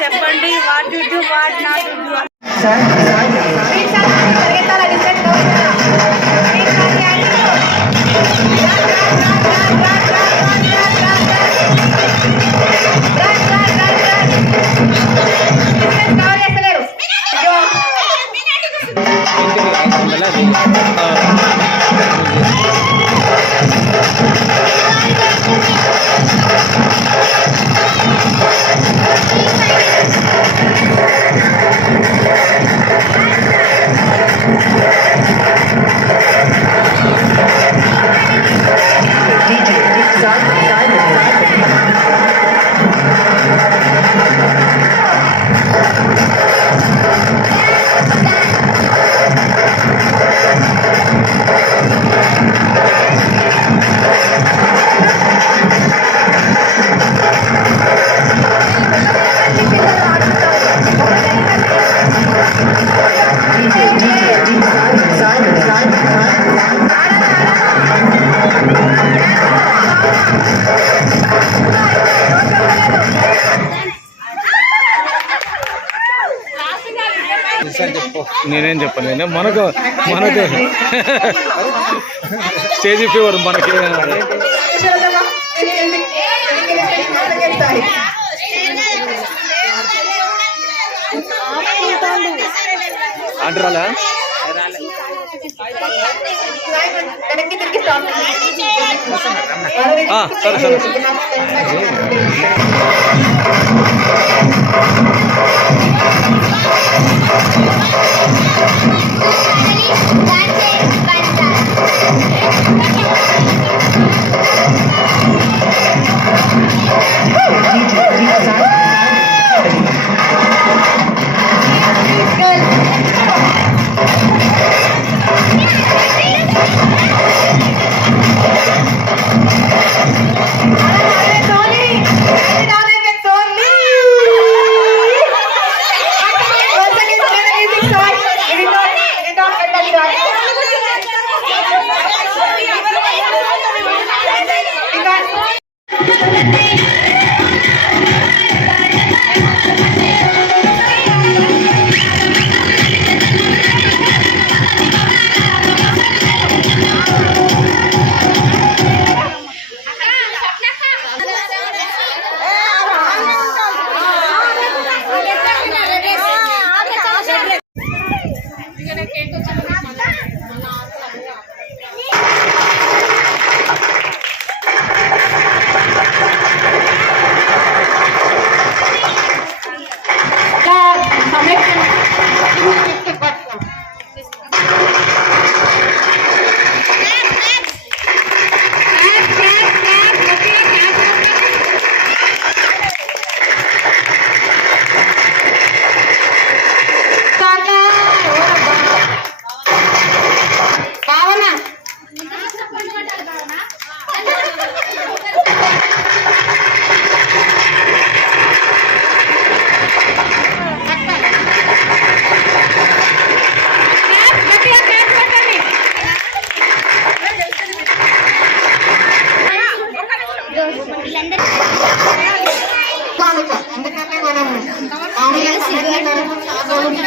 చెప్పండి what to do what not to do. నేనేం చెప్పలేను. మనకు స్టేజ్ ఫీవర్ మనకి అంటారా. సరే సరే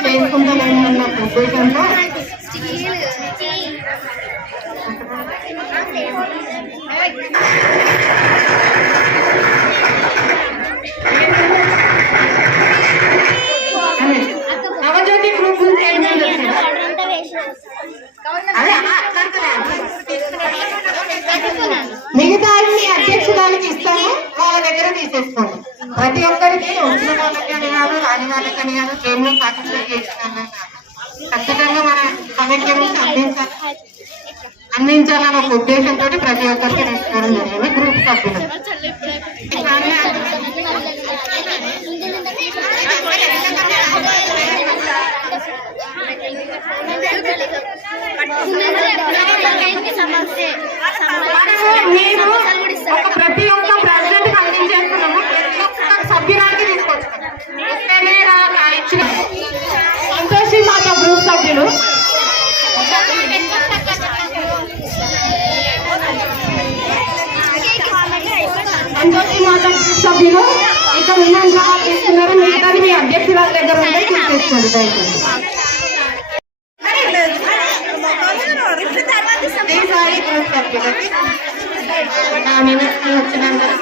చేసుకుంటానన్న ఉద్దేశంతో నవజ్యోతి గ్రూప్ మిగతా అధ్యక్షురాలకి ఇస్తాము, వాళ్ళ దగ్గర తీసేసుకోండి. ప్రతి ఒక్కరికి వచ్చిన వాళ్ళకి అని కాదు, రాని వాళ్ళకి అని కాదు, గేమ్లో పార్టిసిపేట్ చేసినా ఖచ్చితంగా మన సమైక్యం అందించాలన్న ఒక ఉద్దేశంతో ప్రతి ఒక్కరికి తీసుకోవడం జరిగింది. గ్రూప్ సభ్యులు మీరు ఒక ప్రతి ఒక్క ప్రెసిడెంట్ కి అందించేస్తున్నాము, ప్రతి ఒక్క సభ్యురానికి తీసుకొచ్చుకున్నాం. సంతోషి మాత గ్రూప్ సభ్యులు సంతోషి మాత సభ్యులు ఇక్కడ ఉన్న చేస్తున్నారు. మిగతాది మీ అధ్యక్షురాల దగ్గర ఉంటే తీసేసుకోండి దయచేసి. ఈసారి గ్రూప్ సభ్యులకి వచ్చినందుకు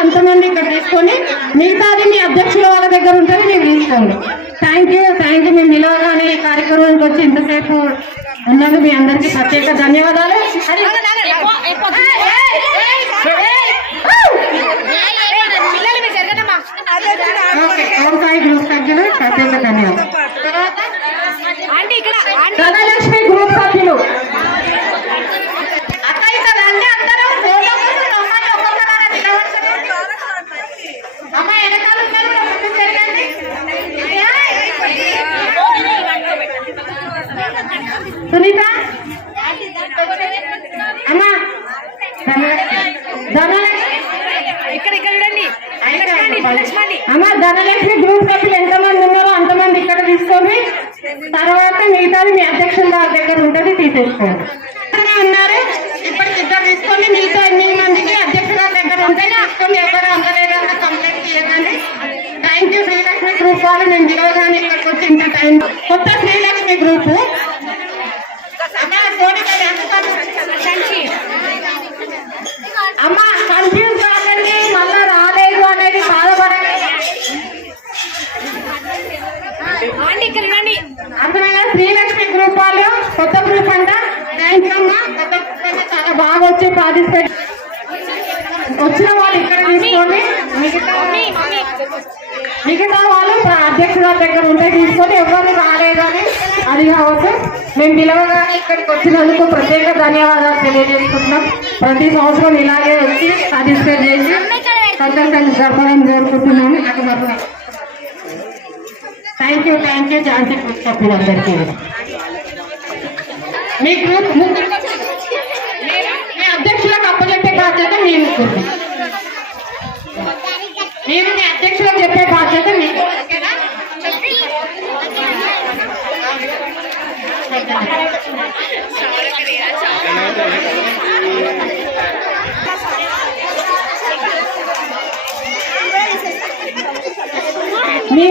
అంతమంది ఇక్కడ తీసుకొని మిగతాది మీ అధ్యక్షుల వాళ్ళ దగ్గర ఉంటుంది మీరు తీసుకోండి. Thank you. మేము నిలవగానే ఈ కార్యక్రమానికి వచ్చి ఇంతసేపు ఉన్నందుకు మీ అందరికీ ప్రత్యేక ధన్యవాదాలు. గ్రూప్ సభ్యులు ప్రత్యేక ధన్యవాదాలు. ధనలక్ష్మి గ్రూప్ సభ్యులు సునీత అమ్మా అమ్మా ధనలక్ష్మి గ్రూప్ సభ్యులు ఎంతమంది ఉన్నారో అంతమంది ఇక్కడ తీసుకోండి. తర్వాత మిగతాది మీ అధ్యక్షుల దగ్గర ఉంటుంది తీసేసుకోండి. ఉన్నారు ఇప్పటికి ఇద్దరు తీసుకోండి. మిగతా 8 మందికి అధ్యక్షుల దగ్గర ఉంటే తీసుకోండి. ఎవరు అందలేదన్న కంప్లైంట్ చేయకండి. Thank you. శ్రీలక్ష్మి గ్రూప్ వాళ్ళు నేను విరోధాన్ని ఇక్కడికి వచ్చి ఇంత టైం కొత్త శ్రీలక్ష్మి గ్రూప్ అమ్మా కన్ఫ్యూజ్ కాకండి. మళ్ళా రాలేదు అనేది బాధపడండి. అర్థమైనా? శ్రీలక్ష్మి గ్రూప్ వాళ్ళు కొత్త గ్రూప్ అంట. థ్యాంక్ యూ అమ్మా. కొత్త గ్రూప్ అంటే చాలా బాగా వచ్చి పార్టిసిపేట్ వచ్చిన వాళ్ళు ఇక్కడ తీసుకోండి. మిగతా వాళ్ళు అధ్యక్షుల దగ్గర ఉంటే తీసుకొని ఎవరు రాలేదని అది కావచ్చు. మేము పిలవగానే ఇక్కడికి వచ్చినందుకు ప్రత్యేక ధన్యవాదాలు తెలియజేసుకుంటున్నాం. ప్రతి సంవత్సరం ఇలాగే వచ్చి పార్టిసిపేట్ చేసి సంతోషాన్ని జరపడం కోరుకుంటున్నాము. Thank you. ఝాన్సీ గ్రూప్ సభ్యులందరికీ మీ గ్రూప్ మీ అధ్యక్షులకు అప్పచెప్పే బాధ్యత మేము మీ అధ్యక్షులకు చెప్పే బాధ్యత మీకు. మీ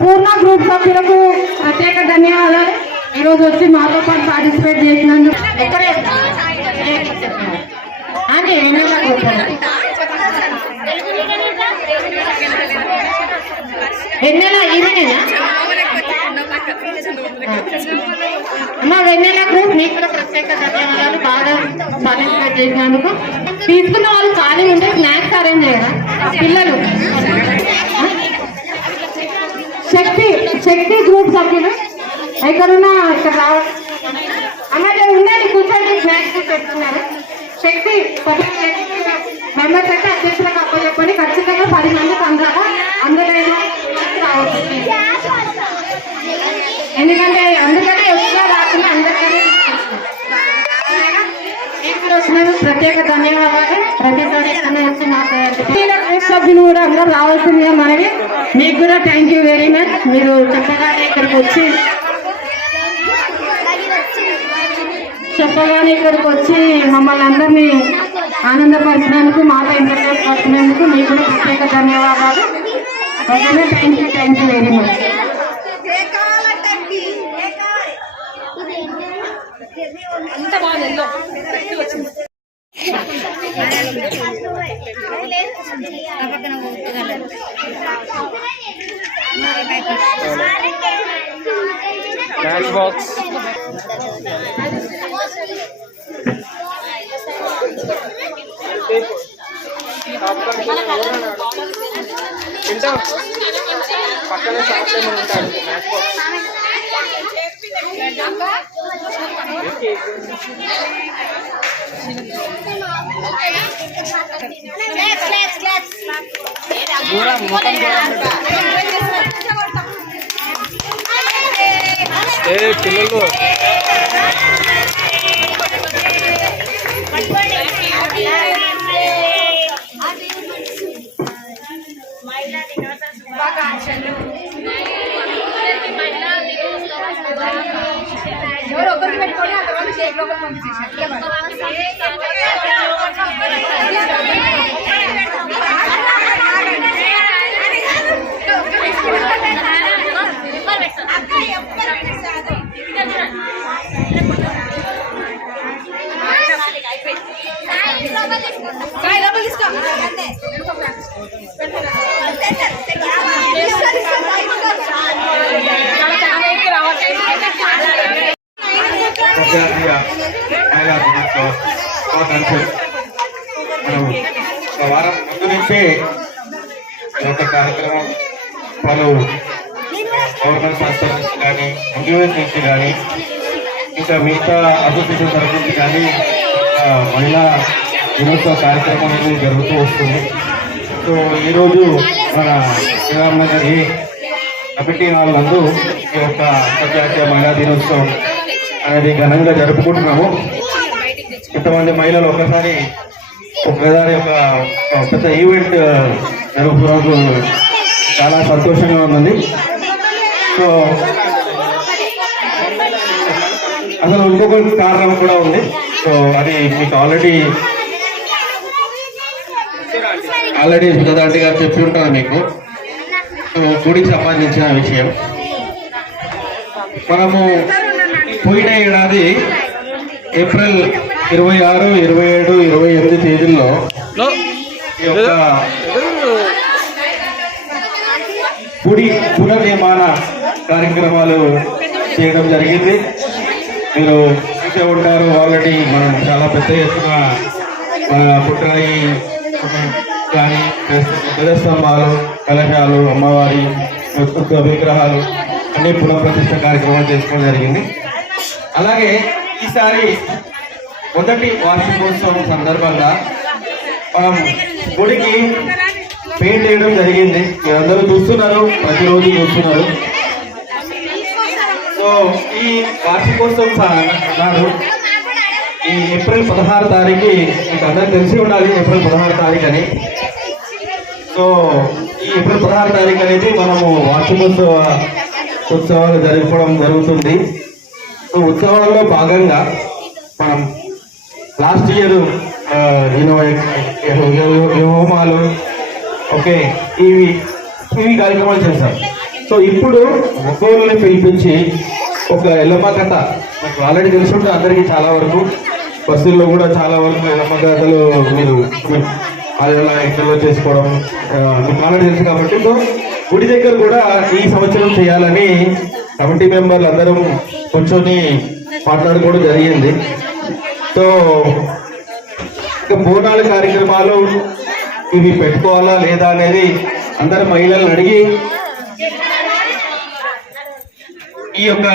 పూర్ణ గ్రూప్ సభ్యులకు ప్రత్యేక ధన్యవాదాలు. ఈరోజు వచ్చి మాతో పాటు పార్టిసిపేట్ చేసినందుకు. వెన్నెల ఈమెనేనా అమ్మా? వెన్నెల గ్రూప్ మీకు కూడా ప్రత్యేక ధన్యవాదాలు. బాగా పార్టిసిపేట్ చేసినందుకు. తీసుకున్న వాళ్ళు ఖాళీ ఉంటే స్నాక్స్ అరేంజ్ చేయరా పిల్లలు? శక్తి గ్రూప్ సభ్యులు ఎక్కడున్నా ఇక్కడ రావాలి. అమ్మాయి ఉండాలి కూర్చోండి. స్నాక్స్ పెట్టుకున్నారు. శక్తి మెంబర్స్ అయితే అధ్యక్షులకు అప్పచెప్పని ఖచ్చితంగా 10 మందికి అందాక అందరూ రావచ్చు. ఎందుకంటే అందుకనే ఎక్కువ రాకుండా అందరికీ వచ్చినందుకు ప్రత్యేక ధన్యవాదాలు. ప్రతిసారి వచ్చి మాట్లాడారు. సభ్యులు కూడా అందరూ రావాల్సిందిగా మనవి. మీకు కూడా థ్యాంక్ యూ వెరీ మచ్. మీరు చెప్పగానే ఇక్కడికి వచ్చి మమ్మల్ని అందరినీ ఆనందపరిచినందుకు, మాతో ఇంటర్వ్యూస్ వచ్చినందుకు మీకు కూడా ప్రత్యేక ధన్యవాదాలు. ఓకేనా? Thank you very much. అంత బాగుంది. మ్యాచ్ బాక్స్ పక్కనే సాక్ష్యం ఉంటాడు. మ్యాచ్ బాక్స్ పిల్లలు ఎవరు ఒకరికి పెట్టుకొని అంతమంది షేక్ లోపల పంపించేసారు. అంతర్జాతీయ మహిళా దినోత్సవ శుభాకాంక్షలు. మనం ఒక వారం ముందు నుంచే ఈ యొక్క కార్యక్రమం పలు గవర్నమెంట్ సంస్థల నుంచి కానీ ఎన్జిఓస్ నుంచి కానీ ఇంకా మిగతా అసోసియేషన్ తరఫు నుంచి కానీ మహిళా దినోత్సవ కార్యక్రమం అనేది జరుగుతూ వస్తుంది. సో ఈరోజు మన శ్రీరామ్ నగర్ కమిటీ హాల్ నందు ఈ యొక్క అంతర్జాతీయ మహిళా దినోత్సవం అనేది ఘనంగా జరుపుకుంటున్నాము. ఇంతమంది మహిళలు ఒకసారి ఒక పెద్ద ఈవెంట్ జరుపుకోవడం చాలా సంతోషంగా ఉన్నది. సో అసలు ఇంకొక కారణం కూడా ఉంది. సో అది మీకు ఆల్రెడీ సుధాంటి గారు చెప్పి ఉంటారు మీకు. సో గుడికి సంబంధించిన విషయం మనము పోయిన ఏడాది ఏప్రిల్ 26, 27, 28 తేదీల్లో ఈ యొక్క గుడి పునర్నిర్మాణ కార్యక్రమాలు చేయడం జరిగింది. మీరు చూసే ఉంటారు ఆల్రెడీ. మనం చాలా పెద్ద ఎత్తున పుట్రాయి కానీ ధ్వజస్తంభాలు, కలశాలు, అమ్మవారి విగ్రహాలు అన్ని పునఃప్రతిష్ఠ కార్యక్రమాలు చేసుకోవడం జరిగింది. అలాగే ఈసారి మొదటి వార్షికోత్సవం సందర్భంగా మనం గుడికి పెయింట్ వేయడం జరిగింది. మీరందరూ చూస్తున్నారు, ప్రతిరోజు చూస్తున్నారు. సో ఈ వార్షికోత్సవం నాడు ఈ ఏప్రిల్ 16 తారీఖు మీకు అందరికి తెలిసి ఉండాలి. ఏప్రిల్ 16 తారీఖు అని. సో ఈ ఏప్రిల్ 16 తారీఖు అనేది మనము ఉత్సవాలు జరుపుకోవడం జరుగుతుంది. సో ఉత్సవాల్లో భాగంగా మనం లాస్ట్ ఇయర్ హోమాలు ఓకే ఇవి కార్యక్రమాలు చేశాం. సో ఇప్పుడు ఒక్కొక్కరిని పిలిపించి ఒక ఎల్లమ్మ కథ మీకు ఆల్రెడీ తెలుసుంటే అందరికీ చాలా వరకు బస్సుల్లో కూడా చాలా వరకు ఎల్లమ్మ కథలు మీరు అలా ఇంట్లో చేసుకోవడం మీకు ఆల్రెడీ తెలుసు కాబట్టి సో గుడి దగ్గర కూడా ఈ సంవత్సరం చేయాలని కమిటీ మెంబర్లు అందరం కూర్చొని మాట్లాడుకోవడం జరిగింది. సో ఇంకా బోనాల కార్యక్రమాలు ఇవి పెట్టుకోవాలా లేదా అనేది అందరు మహిళలను అడిగి ఈ యొక్క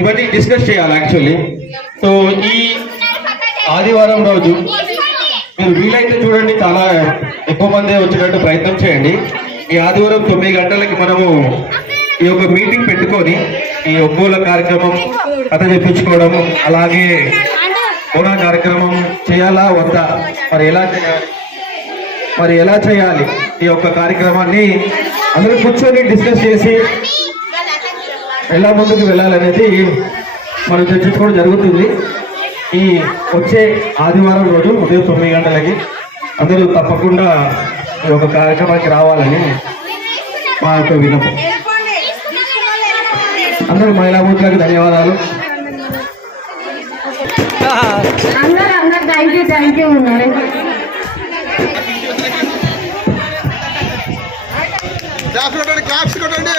ఇవన్నీ డిస్కస్ చేయాలి యాక్చువల్లీ. సో ఈ ఆదివారం రోజు మీరు వీలైతే చూడండి, చాలా ఎక్కువ మంది వచ్చేటట్టు ప్రయత్నం చేయండి. ఈ ఆదివారం 9 గంటలకి మనము ఈ యొక్క మీటింగ్ పెట్టుకొని ఈ ఒగ్గోల కార్యక్రమం కథ చెప్పించుకోవడము, అలాగే బోనా కార్యక్రమం చేయాలా వద్దా, మరి ఎలా చేయాలి ఈ యొక్క కార్యక్రమాన్ని అందరూ కూర్చొని డిస్కస్ చేసి ఎలా ముందుకు వెళ్ళాలనేది మనం చర్చించుకోవడం జరుగుతుంది. ఈ వచ్చే ఆదివారం రోజు ఉదయం 9 గంటలకి అందరూ తప్పకుండా ఈ యొక్క కార్యక్రమానికి రావాలని మా యొక్క విన్నపం. అందరూ మహిళా బూత్లకు ధన్యవాదాలు. అందరూ థ్యాంక్ యూ ఉన్నారు. క్లాప్స్ కొట్టండి.